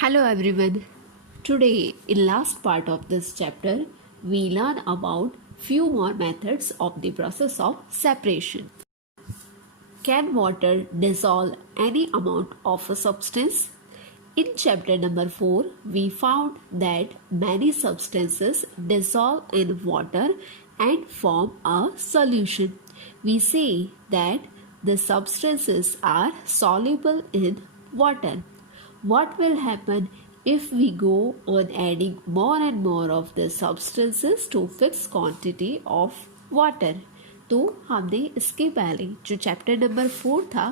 Hello everyone. Today in last part of this chapter we learn about few more methods of the process of separation. Can water dissolve any amount of a substance? In chapter number 4 we found that many substances dissolve in water and form a solution. We say that the substances are soluble in water. What will happen if we go on adding more and more of the substances to fixed quantity of water? तो हमने इसके पहले जो chapter number 4 था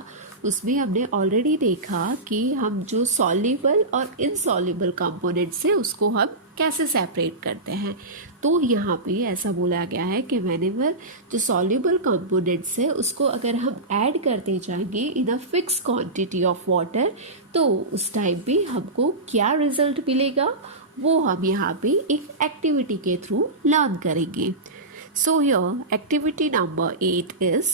उसमें हमने already देखा कि हम जो सॉल्युबल और इनसॉल्युबल कंपोनेंट्स है उसको हम कैसे सेपरेट करते हैं। तो यहाँ पे ऐसा बोला गया है कि व्हेनेवर जो सॉल्युबल कंपोनेंट्स है उसको अगर हम ऐड करते जाएंगे in a fix quantity of water तो उस टाइम पे हमको क्या रिजल्ट मिलेगा वो हम यहाँ पे एक एक्टिविटी के थ्रू लर्न करेंगे। So here activity number 8 is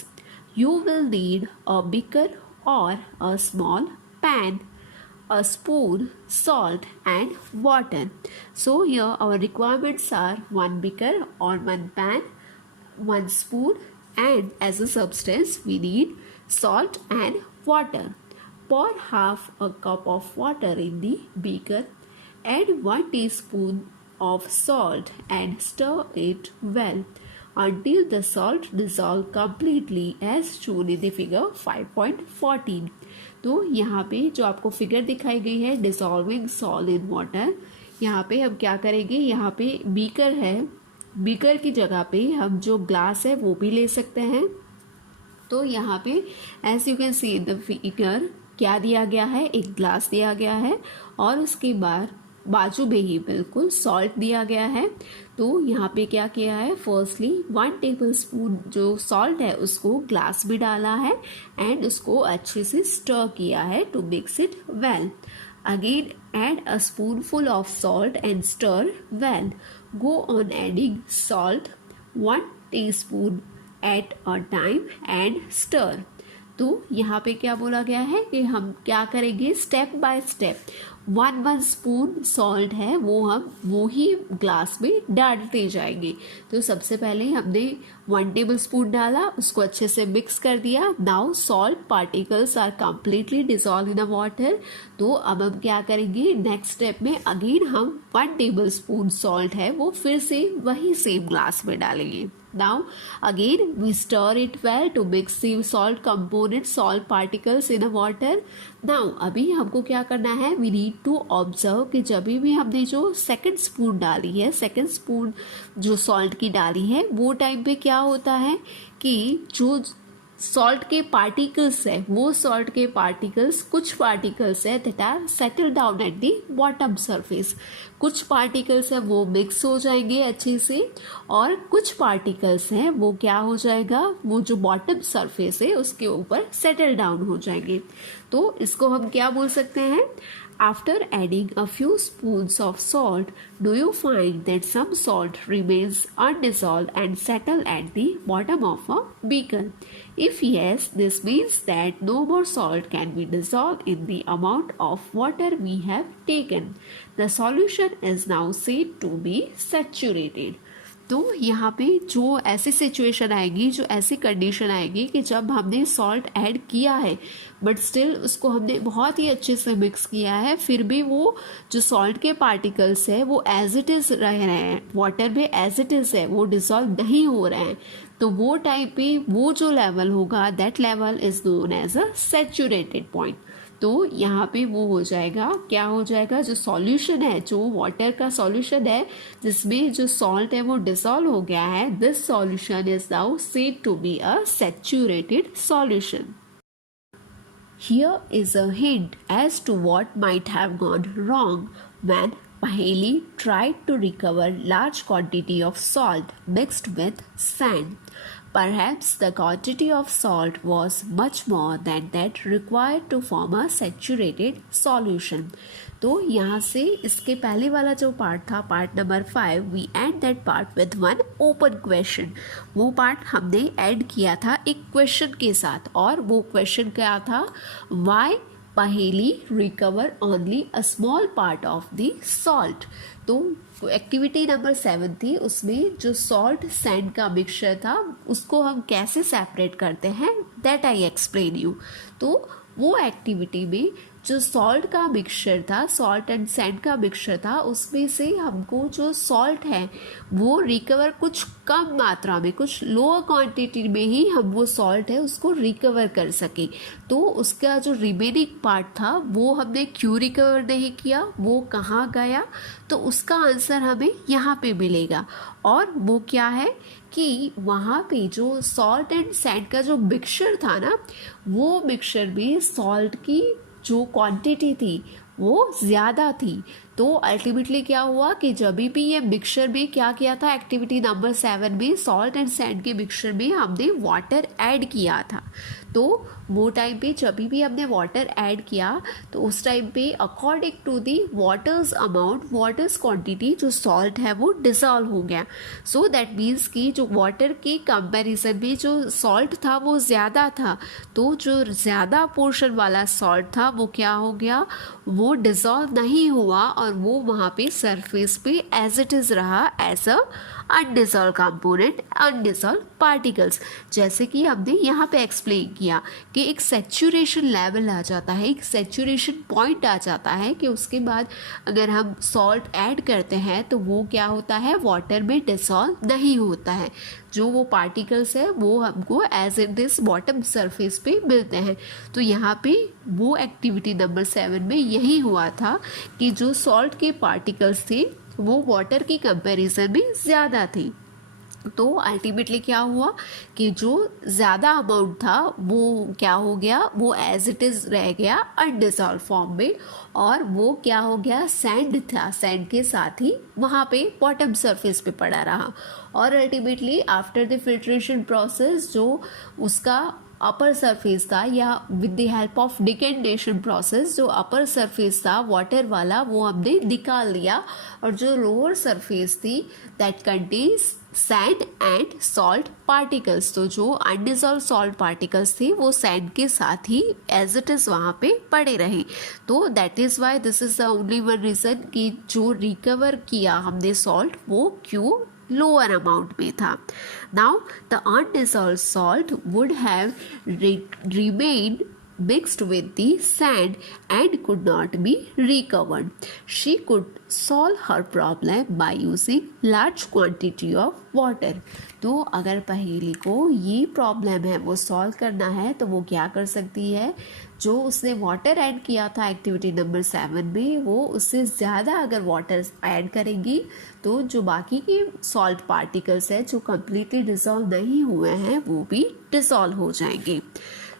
you will need a beaker or a small pan, a spoon, salt and water. So here our requirements are one beaker or one pan, one spoon and as a substance we need salt and water. Pour half a cup of water in the beaker, add 1 teaspoon of salt and stir it well until the salt dissolve completely as shown in the figure 5.14. तो यहाँ पे जो आपको figure दिखाई गई है dissolving salt in water, यहाँ पे हम क्या करेंगे, यहाँ पे बीकर है, बीकर की जगह पे हम जो ग्लास है वो भी ले सकते हैं। तो यहाँ पे as you can see in the figure क्या दिया गया है, एक ग्लास दिया गया है और उसके बाद बाजू में ही बिल्कुल सॉल्ट दिया गया है। तो यहाँ पे क्या किया है, फर्स्टली 1 टेबलस्पून जो सॉल्ट है उसको ग्लास में डाला है एंड उसको अच्छे से स्टर किया है to mix it well. Again add a spoonful of salt and stir well. Go on adding salt 1 teaspoon at a time and stir. तो यहाँ पे क्या बोला गया है कि हम क्या करेंगे, step by step 1 spoon salt है वो ही ग्लास में डालते जाएंगे। तो सबसे पहले हमने 1 टेबल स्पून डाला, उसको अच्छे से मिक्स कर दिया। Now salt particles are completely dissolve in a water. तो अब हम क्या करेंगे, नेक्स्ट स्टेप में अगेन हम 1 टेबल स्पून सॉल्ट है वो फिर से वही सेम ग्लास में डालेंगे। Now again we stir it well to mix the salt components, salt particles in the water. Now अभी हमको क्या करना है, we need to observe कि जब भी हमने जो सेकंड स्पून डाली है, सेकंड स्पून जो सॉल्ट की डाली है वो टाइम पे क्या होता है कि जो सॉल्ट के पार्टिकल्स है वो सॉल्ट के पार्टिकल्स कुछ पार्टिकल्स है that are settle down at the bottom surface, कुछ पार्टिकल्स है वो मिक्स हो जाएंगे अच्छे से और कुछ पार्टिकल्स हैं वो क्या हो जाएगा, वो जो बॉटम सरफेस है उसके ऊपर सेटल डाउन हो जाएंगे। तो इसको हम क्या बोल सकते हैं, after adding a few spoons of salt, do you find that some salt remains undissolved and settle at the bottom of a beaker? If yes, this means that no more salt can be dissolved in the amount of water we have taken. The solution is now said to be saturated. तो यहाँ पे जो ऐसी situation आएगी, जो ऐसी condition आएगी कि जब हमने सॉल्ट ऐड किया है बट स्टिल उसको हमने बहुत ही अच्छे से मिक्स किया है, फिर भी वो जो सॉल्ट के पार्टिकल्स है वो एज इट इज़ रह रहे हैं, वाटर में एज इट इज़ है, वो डिसॉल्व नहीं हो रहे हैं। तो वो टाइम पे वो जो लेवल होगा that level is known as a saturated point. तो यहाँ पे वो हो जाएगा, क्या हो जाएगा, जो सॉल्यूशन है, जो वाटर का सॉल्यूशन है जिसमें जो सॉल्ट है वो डिसॉल्व हो गया है, this solution is now said to be a saturated solution. Here is a hint as to what might have gone wrong when Paheli tried to recover large quantity of salt mixed with sand. Perhaps the quantity of salt was much more than that required to form a saturated solution. तो यहाँ से इसके पहले वाला जो part था, part number 5, we end that part with one open question. वो part हमने ऐड किया था एक क्वेश्चन के साथ और वो क्वेश्चन क्या था, वाई पहेली recover only a small part of the salt. तो एक्टिविटी नंबर 7 थी, उसमें जो सॉल्ट सैंड का मिक्सचर था उसको हम कैसे सेपरेट करते हैं, दैट आई एक्सप्लेन यू। तो वो एक्टिविटी में जो सॉल्ट का मिक्सचर था, सॉल्ट एंड सैंड का मिक्सचर था, उसमें से हमको जो सॉल्ट है वो रिकवर कुछ कम मात्रा में, कुछ लोअर क्वांटिटी में ही हम वो सॉल्ट है उसको रिकवर कर सके। तो उसका जो रिमेनिंग पार्ट था वो हमने क्यों रिकवर नहीं किया, वो कहाँ गया, तो उसका आंसर हमें यहाँ पे मिलेगा। और वो क्या है कि वहाँ पे जो सॉल्ट एंड सैंड का जो मिक्सचर था ना, वो मिक्सचर में सॉल्ट की जो क्वांटिटी थी वो ज़्यादा थी। तो अल्टीमेटली क्या हुआ कि जब भी ये मिक्सचर में क्या किया था, एक्टिविटी नंबर 7 में सॉल्ट एंड सैंड के मिक्सचर में हमने वाटर ऐड किया था। तो वो टाइम पे जब भी हमने वाटर ऐड किया तो उस टाइम पे according to the water's amount, water's quantity, जो सॉल्ट है वो डिसॉल्व हो गया। सो दैट मीन्स कि जो वाटर के कंपैरिजन में जो सॉल्ट था वो ज़्यादा था, तो जो ज़्यादा पोर्शन वाला सॉल्ट था वो क्या हो गया, वो डिसॉल्व नहीं हुआ और वो वहाँ पे सरफेस पे एज इट इज़ रहा एज अ अनडिसॉल्व कंपोनेंट, अनडिसॉल्व पार्टिकल्स। जैसे कि हमने यहाँ पे एक्सप्लेन किया कि एक सेचुरेशन लेवल आ जाता है, एक सेचुरेशन पॉइंट आ जाता है कि उसके बाद अगर हम सॉल्ट ऐड करते हैं तो वो क्या होता है, वाटर में डिसॉल्व नहीं होता है। जो वो पार्टिकल्स है वो हमको as it is bottom surface पे मिलते हैं। तो यहाँ पे वो एक्टिविटी नंबर 7 में यही हुआ था कि जो सॉल्ट के पार्टिकल्स थे वो वाटर की कंपैरिजन में ज़्यादा थी। तो अल्टीमेटली क्या हुआ कि जो ज़्यादा अमाउंट था वो क्या हो गया, वो एज इट इज़ रह गया अनडिसॉल्व फॉर्म में, और वो क्या हो गया, सैंड था, सैंड के साथ ही वहाँ पे बॉटम सरफेस पे पड़ा रहा। और ultimately after the filtration process जो उसका अपर सरफेस था, या with the help of decantation process जो अपर सरफेस था वाटर वाला वो हमने निकाल लिया, और जो लोअर सरफेस थी that contains sand and salt particles, तो जो अनडिसॉल्व सॉल्ट पार्टिकल्स थे वो सैंड के साथ ही एज इट इज़ वहाँ पे पड़े रहे। तो that is why this is the only one reason कि जो रिकवर किया हमने सॉल्ट वो क्यों लोअर अमाउंट में था। Now the undissolved salt would have remained mixed with the sand and could not be recovered. She could solve her problem by using large quantity of water. तो अगर पहेली को ये प्रॉब्लम है वो सॉल्व करना है तो वो क्या कर सकती है, जो उसने वाटर ऐड किया था एक्टिविटी नंबर 7 में वो उससे ज़्यादा अगर वाटर ऐड करेंगी तो जो बाकी के सॉल्ट पार्टिकल्स है जो कम्प्लीटली डिसॉल्व नहीं हुए हैं वो भी डिसॉल्व हो जाएंगे।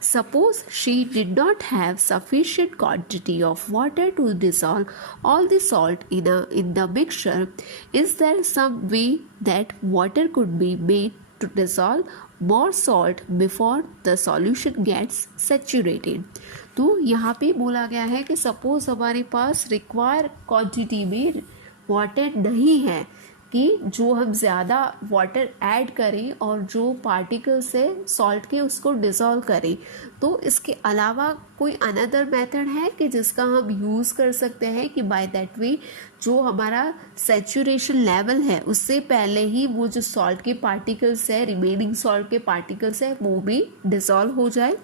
Suppose she did not have sufficient quantity of water to dissolve all the salt in the mixture. Is there some way that water could be made to dissolve more salt before the solution gets saturated? तो यहाँ पे बोला गया है कि suppose हमारे पास require quantity में water नहीं है कि जो हम ज़्यादा वाटर ऐड करें और जो पार्टिकल्स है सॉल्ट के उसको डिसॉल्व करें, तो इसके अलावा कोई अनदर मेथड है कि जिसका हम यूज़ कर सकते हैं कि बाय दैट वे जो हमारा सेचुरेशन लेवल है उससे पहले ही वो जो सॉल्ट के पार्टिकल्स है, रिमेनिंग सॉल्ट के पार्टिकल्स है वो भी डिसॉल्व हो जाए।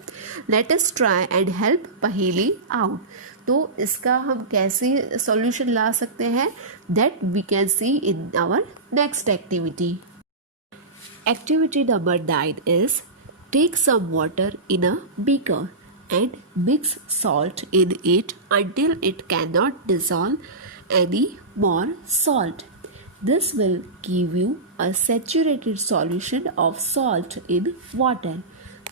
Let us try and help Paheli out. तो इसका हम कैसे सॉल्यूशन ला सकते हैं, that we can see in our next activity. Activity number 9 is take some water in a beaker and mix salt in it until it cannot dissolve any more salt. This will give you a saturated solution of salt in water.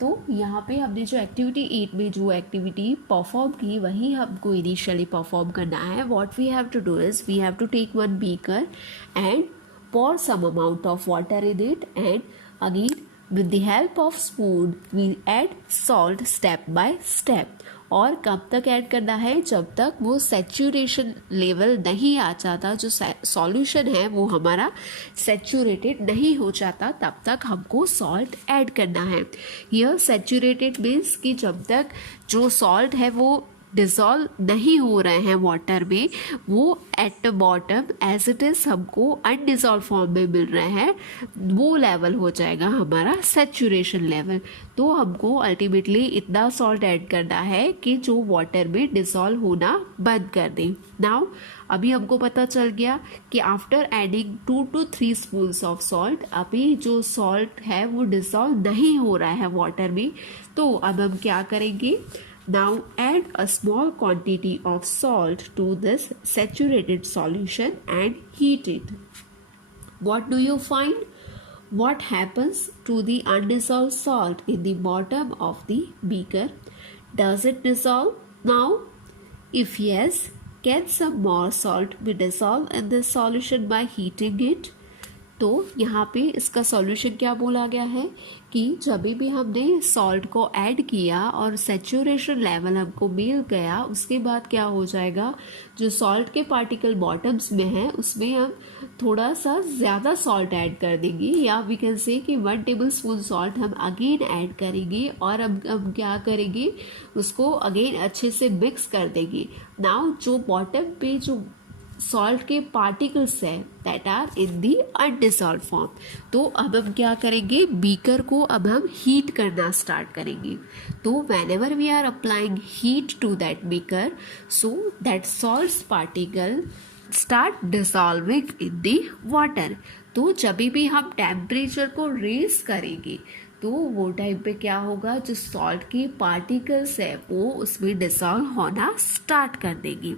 तो यहाँ पे हमने जो activity 8 में जो activity perform की वही हमको इनिशियली परफॉर्म करना है। What we have to do is we have to take one beaker and pour some amount of water in it, and again with the help of spoon we add salt step by step. और कब तक add करना है, जब तक वो saturation level नहीं आ जाता, जो सॉल्यूशन है वो हमारा सेचुरेटेड नहीं हो जाता तब तक हमको सॉल्ट ऐड करना है। यह सेचुरेटेड मीन्स कि जब तक जो सॉल्ट है वो डिसॉल्व नहीं हो रहे हैं वाटर में, वो at bottom as it is हमको अनडिसॉल्व फॉर्म में मिल रहे हैं, वो लेवल हो जाएगा हमारा सेचुरेशन लेवल। तो हमको अल्टीमेटली इतना सॉल्ट ऐड करना है कि जो वाटर में डिसॉल्व होना बंद कर दे। नाउ अभी हमको पता चल गया कि after adding 2 to 3 spoons of salt अभी जो सॉल्ट है वो डिसॉल्व नहीं हो रहा है वाटर में। तो अब हम क्या करेंगे, now add a small quantity of salt to this saturated solution and heat it. What do you find? What happens to the undissolved salt in the bottom of the beaker? Does it dissolve now? If yes, can some more salt be dissolved in this solution by heating it? तो यहाँ पे इसका solution क्या बोला गया है कि जब भी हमने सॉल्ट को ऐड किया और सेचुरेशन लेवल हमको मिल गया, उसके बाद क्या हो जाएगा, जो सॉल्ट के पार्टिकल बॉटम्स में है उसमें हम थोड़ा सा ज़्यादा सॉल्ट ऐड कर देंगे, या वी कैन से कि 1 टेबलस्पून सॉल्ट हम अगेन ऐड करेंगे और अब क्या करेंगे, उसको अगेन अच्छे से मिक्स कर देंगे। नाउ जो बॉटम पे जो सॉल्ट के पार्टिकल्स है that are in the undissolve form, तो अब हम क्या करेंगे, बीकर को अब हम हीट करना स्टार्ट करेंगे। तो whenever we are applying heat to that beaker, so that salt particle start dissolving in the water. तो जब भी हम टेम्परेचर को रेज करेंगे तो वो टाइम पे क्या होगा, जो सॉल्ट के पार्टिकल्स है वो उसमें डिसॉल्व होना स्टार्ट कर देंगे।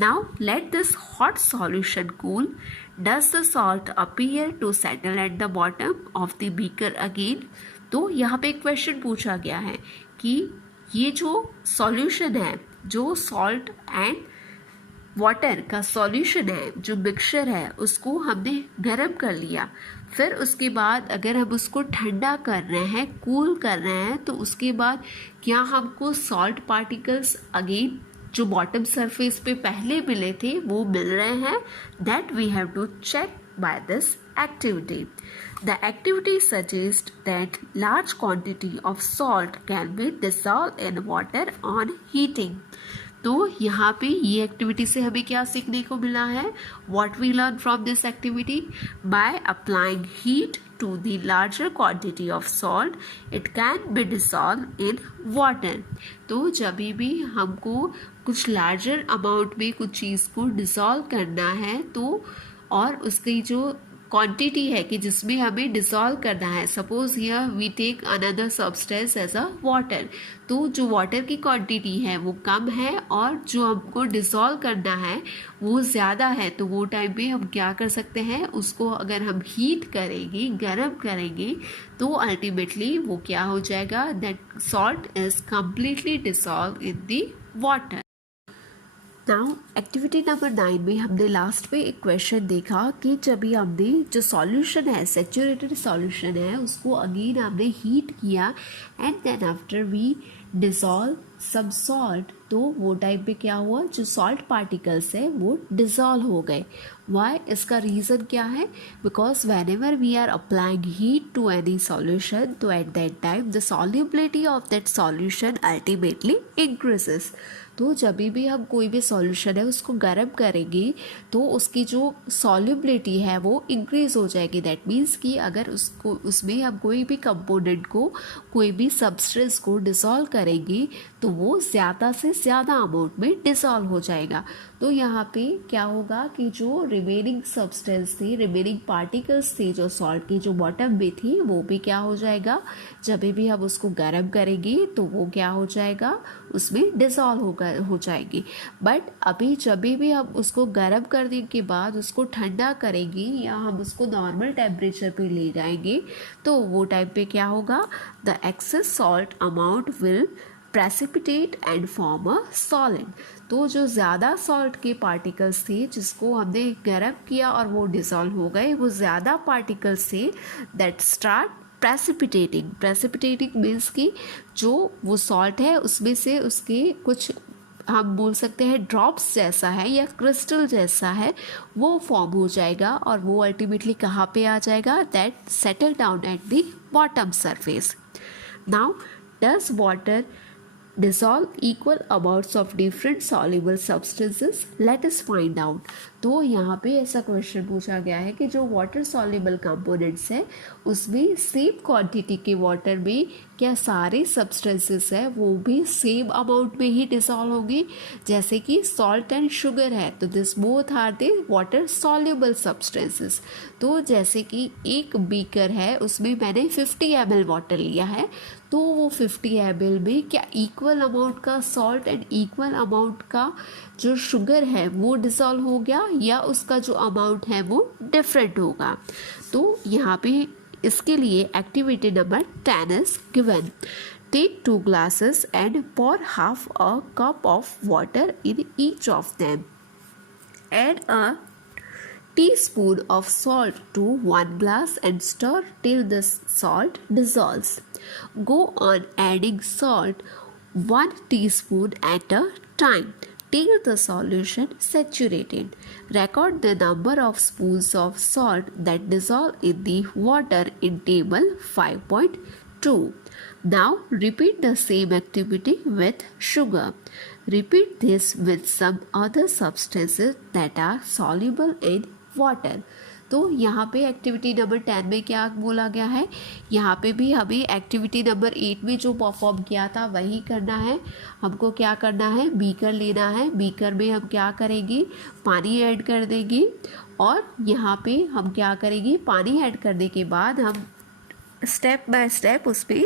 Now let this hot solution cool. Does the salt appear to settle at the bottom of the beaker again? तो यहाँ पे एक क्वेश्चन पूछा गया है कि ये जो सॉल्यूशन है, जो सॉल्ट एंड वाटर का सॉल्यूशन है, जो मिक्सचर है, उसको हमने गर्म कर लिया, फिर उसके बाद अगर हम उसको ठंडा कर रहे हैं, कूल कर रहे हैं, तो उसके बाद क्या हमको सॉल्ट पार्टिकल्स अगेन जो बॉटम सरफेस पे पहले मिले थे वो मिल रहे हैं? That we have to check by this activity. The activity suggests that large quantity of salt can be dissolved in water on heating. तो यहाँ पे ये एक्टिविटी से हमें क्या सीखने को मिला है? What we learn from this activity? By applying heat to the larger quantity of salt, it can be dissolved in water. तो जब भी हमको कुछ लार्जर अमाउंट में कुछ चीज़ को डिसॉल्व करना है, तो और उसकी जो क्वांटिटी है कि जिसमें हमें डिसॉल्व करना है, suppose here we take another substance as a water, तो जो वाटर की क्वांटिटी है वो कम है और जो हमको डिसॉल्व करना है वो ज़्यादा है, तो वो टाइम पे हम क्या कर सकते हैं, उसको अगर हम हीट करेंगे, गर्म करेंगे, तो अल्टीमेटली वो क्या हो जाएगा, that salt is completely dissolve in the water. Now activity number 9 में हमने लास्ट पे एक क्वेश्चन देखा कि जब भी हमने जो सॉल्यूशन है, सेचुरेटेड सॉल्यूशन है, उसको अगेन हमने हीट किया and then after we dissolve some salt, तो वो टाइम पे क्या हुआ, जो सॉल्ट पार्टिकल्स है वो डिसॉल्व हो गए। वाई? इसका रीज़न क्या है? Because whenever we are applying heat to any solution, तो at that time the solubility of that solution ultimately increases. तो जब भी हम कोई भी सॉल्यूशन है उसको गर्म करेंगे तो उसकी जो सॉल्युबिलिटी है वो इंक्रीज हो जाएगी। दैट मीन्स कि अगर उसको उसमें हम कोई भी कंपोनेंट को, कोई भी सब्सटेंस को डिसॉल्व करेंगे तो वो ज़्यादा से ज़्यादा अमाउंट में डिसॉल्व हो जाएगा। तो यहाँ पे क्या होगा कि जो रिमेनिंग सब्सटेंस थी, रिमेनिंग पार्टिकल्स थे जो सॉल्ट की जो बॉटम में थी, वो भी क्या हो जाएगा, जब भी हम उसको गर्म करेंगे तो वो क्या हो जाएगा, उसमें डिसॉल्व हो जाएगी। बट अभी जब भी हम उसको गर्म करने के बाद उसको ठंडा करेंगे या हम उसको नॉर्मल टेम्परेचर पे ले जाएंगे, तो वो टाइम पे क्या होगा, the excess salt amount will precipitate and form a solid. तो जो ज़्यादा सॉल्ट के पार्टिकल्स थे जिसको हमने गर्म किया और वो डिसॉल्व हो गए, वो ज़्यादा पार्टिकल्स थे दैट स्टार्ट प्रेसिपिटेटिंग मीन्स कि जो वो सॉल्ट है उसमें से उसके कुछ हम बोल सकते हैं ड्रॉप्स जैसा है या क्रिस्टल जैसा है, वो फॉर्म हो जाएगा और वो अल्टीमेटली कहाँ पे आ जाएगा, that settle down at the bottom surface. Now does water dissolve equal amounts of different soluble substances? Let us find out. तो यहाँ पे ऐसा क्वेश्चन पूछा गया है कि जो वाटर सॉल्युबल कंपोनेंट्स है उसमें सेम क्वांटिटी के वाटर में क्या सारे सब्सटेंसेस है वो भी सेम अमाउंट में ही डिसॉल्व होंगे? जैसे कि सॉल्ट एंड शुगर है तो this both are the water soluble substances. तो जैसे कि एक बीकर है उसमें मैंने 50 ml वाटर लिया है तो वो 50 ml में क्या इक्वल अमाउंट का सॉल्ट एंड इक्वल अमाउंट का जो शुगर है वो डिसॉल्व हो गया या उसका जो अमाउंट है वो डिफरेंट होगा? तो यहाँ पे इसके लिए activity number 10 is given. Take 2 glasses and pour half a cup of water in each of them. Add a teaspoon of salt to 1 glass and stir till the salt dissolves. Go on adding salt 1 teaspoon at a time till the solution saturated. Record the number of spoons of salt that dissolve in the water in table 5.2. Now repeat the same activity with sugar. Repeat this with some other substances that are soluble in water. तो यहाँ पे activity number 10 में क्या बोला गया है? यहाँ पे भी हमें एक्टिविटी नंबर 8 में जो परफॉर्म किया था वही करना है। हमको क्या करना है? बीकर लेना है। बीकर में हम क्या करेंगे? पानी ऐड कर देंगे और यहाँ पे हम क्या करेंगे? पानी ऐड करने के बाद हम स्टेप बाय स्टेप उस पर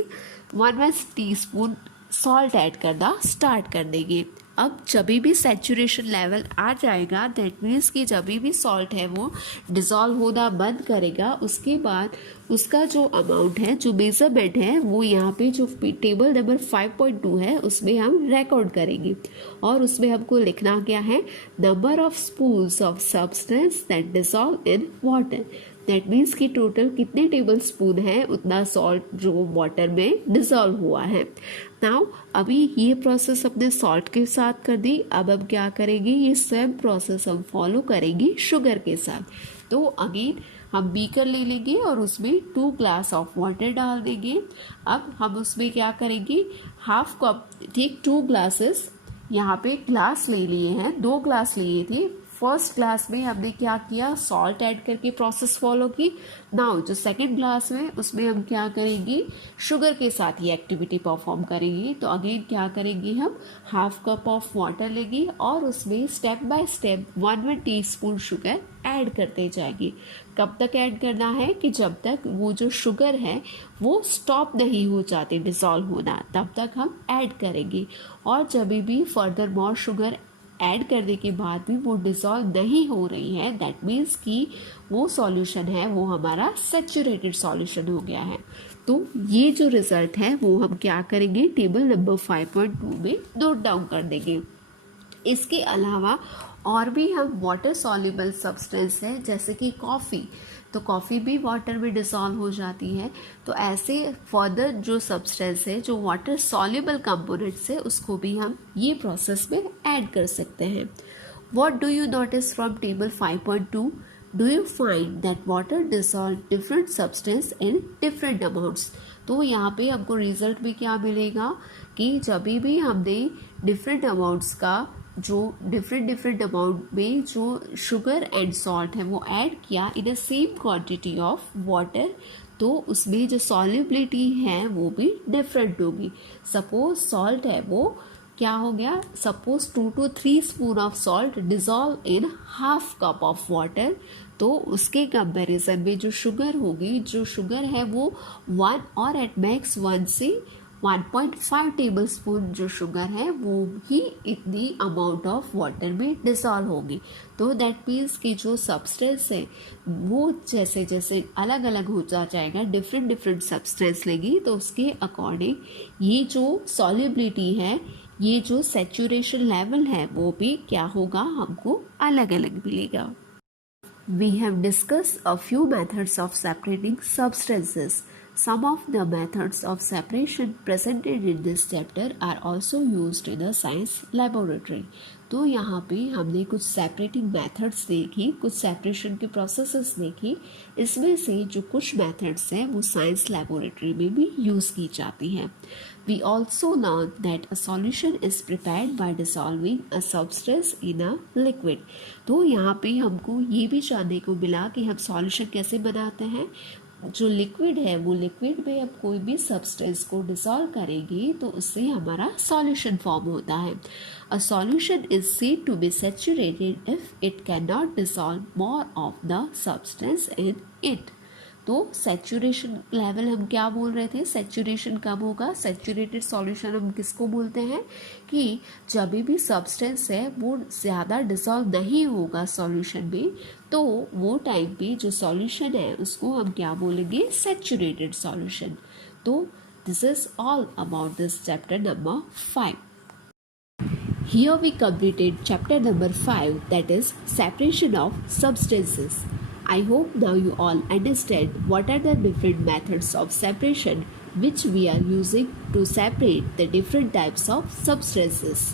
1 टीस्पून सॉल्ट ऐड करना स्टार्ट कर देंगे। अब जब भी सैचुरेशन लेवल आ जाएगा दैट मीन्स कि जब भी सॉल्ट है वो डिज़ोल्व होना बंद करेगा उसके बाद उसका जो अमाउंट है जो मेजरमेंट है वो यहाँ पे जो टेबल नंबर 5.2 है उसमें हम रिकॉर्ड करेंगे और उसमें हमको लिखना क्या है? Number of spoons of substance that dissolve in water. That means कि टोटल कितने टेबल स्पून है उतना सॉल्ट जो वाटर में डिज़ोल्व हुआ है। नाउ अभी ये प्रोसेस अपने सॉल्ट के साथ कर दी, अब हम क्या करेंगे? ये सेम प्रोसेस हम फॉलो करेंगे शुगर के साथ। तो अगेन हम बीकर ले लेंगे और उसमें 2 ग्लास ऑफ वाटर डाल देंगे। अब हम उसमें क्या करेंगे? हाफ कप, ठीक 2 ग्लासेस यहाँ पे ग्लास ले लिए हैं, 2 ग्लास लिए थे। फर्स्ट ग्लास में हमने क्या किया? सॉल्ट ऐड करके प्रोसेस फॉलो की। नाउ जो सेकंड ग्लास में उसमें हम क्या करेंगे? शुगर के साथ ये एक्टिविटी परफॉर्म करेंगे। तो अगेन क्या करेंगे? हम हाफ कप ऑफ वाटर लेंगे और उसमें step by step 1 teaspoon sugar add करते जाएंगे। कब तक ऐड करना है? कि जब तक वो जो शुगर है वो स्टॉप नहीं हो जाती डिसॉल्व होना तब तक हम ऐड करेंगे। और जब भी फर्दर मोर शुगर ऐड करने के बाद भी वो डिसॉल्व नहीं हो रही है दैट मीन्स कि वो सॉल्यूशन है वो हमारा सैचुरेटेड सॉल्यूशन हो गया है। तो ये जो रिजल्ट है वो हम क्या करेंगे? टेबल नंबर 5.2 में नोट डाउन कर देंगे। इसके अलावा और भी हम वाटर सॉल्युबल सब्सटेंस है जैसे कि कॉफ़ी, तो कॉफ़ी भी वाटर में डिसॉल्व हो जाती है। तो ऐसे फर्दर जो सब्सटेंस है जो वाटर सॉल्युबल कंपोनेंट्स है उसको भी हम ये प्रोसेस में ऐड कर सकते हैं। What do you notice from table 5.2? Do you find that water dissolve different substance in different amounts? तो यहाँ पे हमको रिजल्ट में क्या मिलेगा कि जब भी हमने डिफरेंट अमाउंट्स का जो डिफरेंट अमाउंट में जो शुगर एंड सॉल्ट है वो ऐड किया in a same quantity of water तो उसमें जो सॉल्युबिलिटी है वो भी डिफरेंट होगी। सपोज सॉल्ट है वो क्या हो गया? Suppose 2 to 3 spoon of salt dissolve in half cup of water, तो उसके कंपैरिजन में जो शुगर होगी, जो शुगर है वो 1 और एट मैक्स 1 से 1.5 टेबल स्पून जो शुगर है वो ही इतनी अमाउंट ऑफ वाटर में डिसॉल्व होगी। तो दैट मीन्स कि जो सब्सटेंस है वो जैसे जैसे अलग अलग होता जाएगा, डिफरेंट सब्सटेंस लेगी तो उसके अकॉर्डिंग ये जो सॉल्युबिलिटी है, ये जो सैचुरेशन लेवल है वो भी क्या होगा? हमको अलग अलग मिलेगा। We have discussed a few methods of separating substances. Some of the methods of separation presented in this chapter are also used in a science laboratory. तो यहाँ पे हमने कुछ सेपरेटिंग मेथड्स देखी, कुछ सेपरेशन के प्रोसेसेस देखी. इसमें से जो कुछ मेथड्स हैं वो साइंस लेबोरेटरी में भी यूज़ की जाती हैं. We also learn that a solution is prepared by dissolving a substance in a liquid. तो यहाँ पे हमको ये भी जानने को मिला कि हम सॉल्यूशन कैसे बनाते हैं. जो लिक्विड है वो लिक्विड में अब कोई भी सब्सटेंस को डिसॉल्व करेंगे तो उससे हमारा सॉल्यूशन फॉर्म होता है. A solution is said to be saturated if it can not dissolve more of the substance in it. तो सैचुरेशन लेवल हम क्या बोल रहे थे, सैचुरेशन कब होगा, सैचुरेटेड सॉल्यूशन हम किसको बोलते हैं कि जब भी सब्सटेंस है वो ज़्यादा डिसॉल्व नहीं होगा सॉल्यूशन में, तो वो टाइम पे जो सॉल्यूशन है उसको हम क्या बोलेंगे, सैचुरेटेड सॉल्यूशन. तो this is all about this chapter number 5. Here we completed chapter number 5, that is separation of substances. I hope now you all understand what are the different methods of separation which we are using to separate the different types of substances.